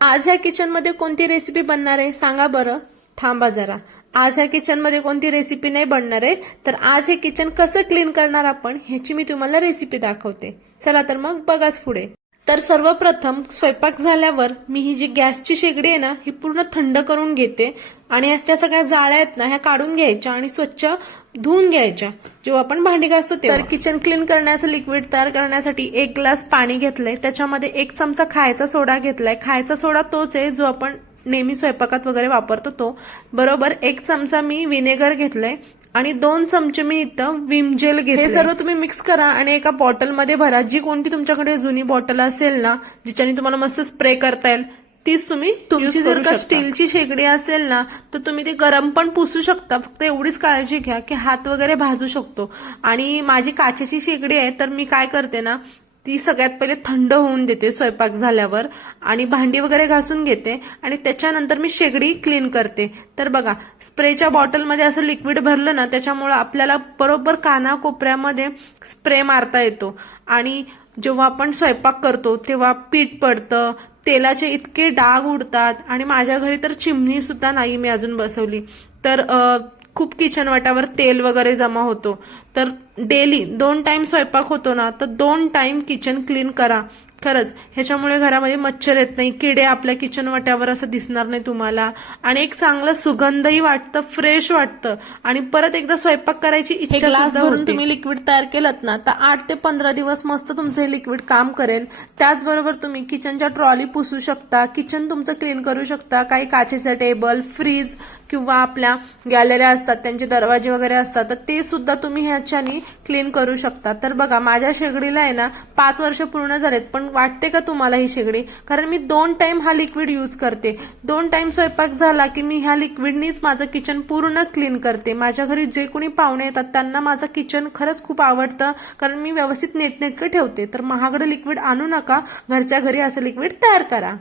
आज ह्या किचनमध्ये कोणती रेसिपी बनणार आहे सांगा बरं. थांबा जरा. आज ह्या किचनमध्ये कोणती रेसिपी नाही बनणार आहे, तर आज हे किचन कसं क्लीन करणार आपण ह्याची मी तुम्हाला रेसिपी दाखवते. चला तर मग बघाच पुढे. तर सर्वप्रथम स्वयंपाक झाल्यावर मी ही जी गॅसची शेगडी आहे ना ही पूर्ण थंड करून घेते आणि याच्या सगळ्या जाळ्या आहेत ना ह्या काढून घ्यायच्या आणि स्वच्छ धुवून घ्यायच्या जेव्हा आपण भांडी घासतो तेव्हा. तर किचन क्लीन करण्याचं लिक्विड तयार करण्यासाठी 1 ग्लास पाणी घेतलंय, त्याच्यामध्ये 1 चमचा खायचा सोडा घेतलाय. खायचा सोडा तोच आहे जो आपण नेहमी स्वयंपाकात वगैरे वापरतो तो. बरोबर 1 चमचा मी विनेगर घेतलंय आणि 2 चमचे मी इथं विम जेल घेतले. हे सर्व तुम्ही मिक्स करा आणि एका बॉटलमध्ये भरा. जी कोणती तुमच्याकडे जुनी बॉटल असेल ना जिच्याने तुम्हाला मस्त स्प्रे करता येईल तीच तुम्ही. तुमची जर का स्टीलची शेगडी असेल ना तर तुम्ही ते गरम पण पुसू शकता. फक्त एवढीच काळजी घ्या की हात वगैरे भाजू शकतो. आणि माझी काचेची शेगडी आहे तर मी काय करते ना ती सगळ्यात पहिले थंड होऊन देते स्वयंपाक झाल्यावर आणि भांडी वगैरे घासून घेते आणि त्याच्यानंतर मी शेगडी क्लीन करते. तर बघा स्प्रेच्या बॉटलमध्ये असं लिक्विड भरलं ना त्याच्यामुळे आपल्याला बरोबर कानाकोपऱ्यामध्ये स्प्रे मारता येतो. आणि जेव्हा आपण स्वयंपाक करतो तेव्हा पीठ पडतं, तेलाचे इतके डाग उडतात आणि माझ्या घरी तर चिमणी सुद्धा नाही मी अजून बसवली. तर खूप किचन वाटावर तेल वगैरे जमा होतो. तर डेली 2 टाइम स्वयंपाक होतो ना तर 2 टाइम किचन क्लीन करा. खरंच ह्याच्यामुळे घरामध्ये मच्छर येत नाही, किडे आपल्या किचन वाट्यावर असं दिसणार नाही तुम्हाला आणि एक चांगला सुगंधही वाटतं, फ्रेश वाटतं आणि परत एकदा स्वयंपाक करायची इच्छा सुद्धा होते. भरून तुम्ही लिक्विड तयार केलं ना तर 8 ते 15 दिवस मस्त तुमचं हे लिक्विड काम करेल. त्याचबरोबर तुम्ही किचनच्या ट्रॉली पुसू शकता, किचन तुमचं क्लीन करू शकता. काही काचेचं टेबल, फ्रीज किंवा आपल्या गॅलऱ्या असतात त्यांचे दरवाजे वगैरे असतात तर ते सुद्धा तुम्ही ह्याच्यानी क्लीन करू शकता. तर बघा माझ्या शेगडीला आहे ना 5 वर्ष पूर्ण झालेत, पण वाटते का तुम्हाला ही शेगडी? कारण मी 2 टाइम हा लिक्विड यूज करते. 2 टाइम स्वयंपाक झाला की मी ह्या लिक्विडनीच माझं किचन पूर्ण क्लीन करते. माझ्या घरी जे कोणी पाहुणे येतात त्यांना माझं किचन खरंच खूप आवडतं कारण मी व्यवस्थित नीटनेटकं ठेवते. तर महागडं लिक्विड आणू नका, घरच्या घरी असं लिक्विड तयार करा.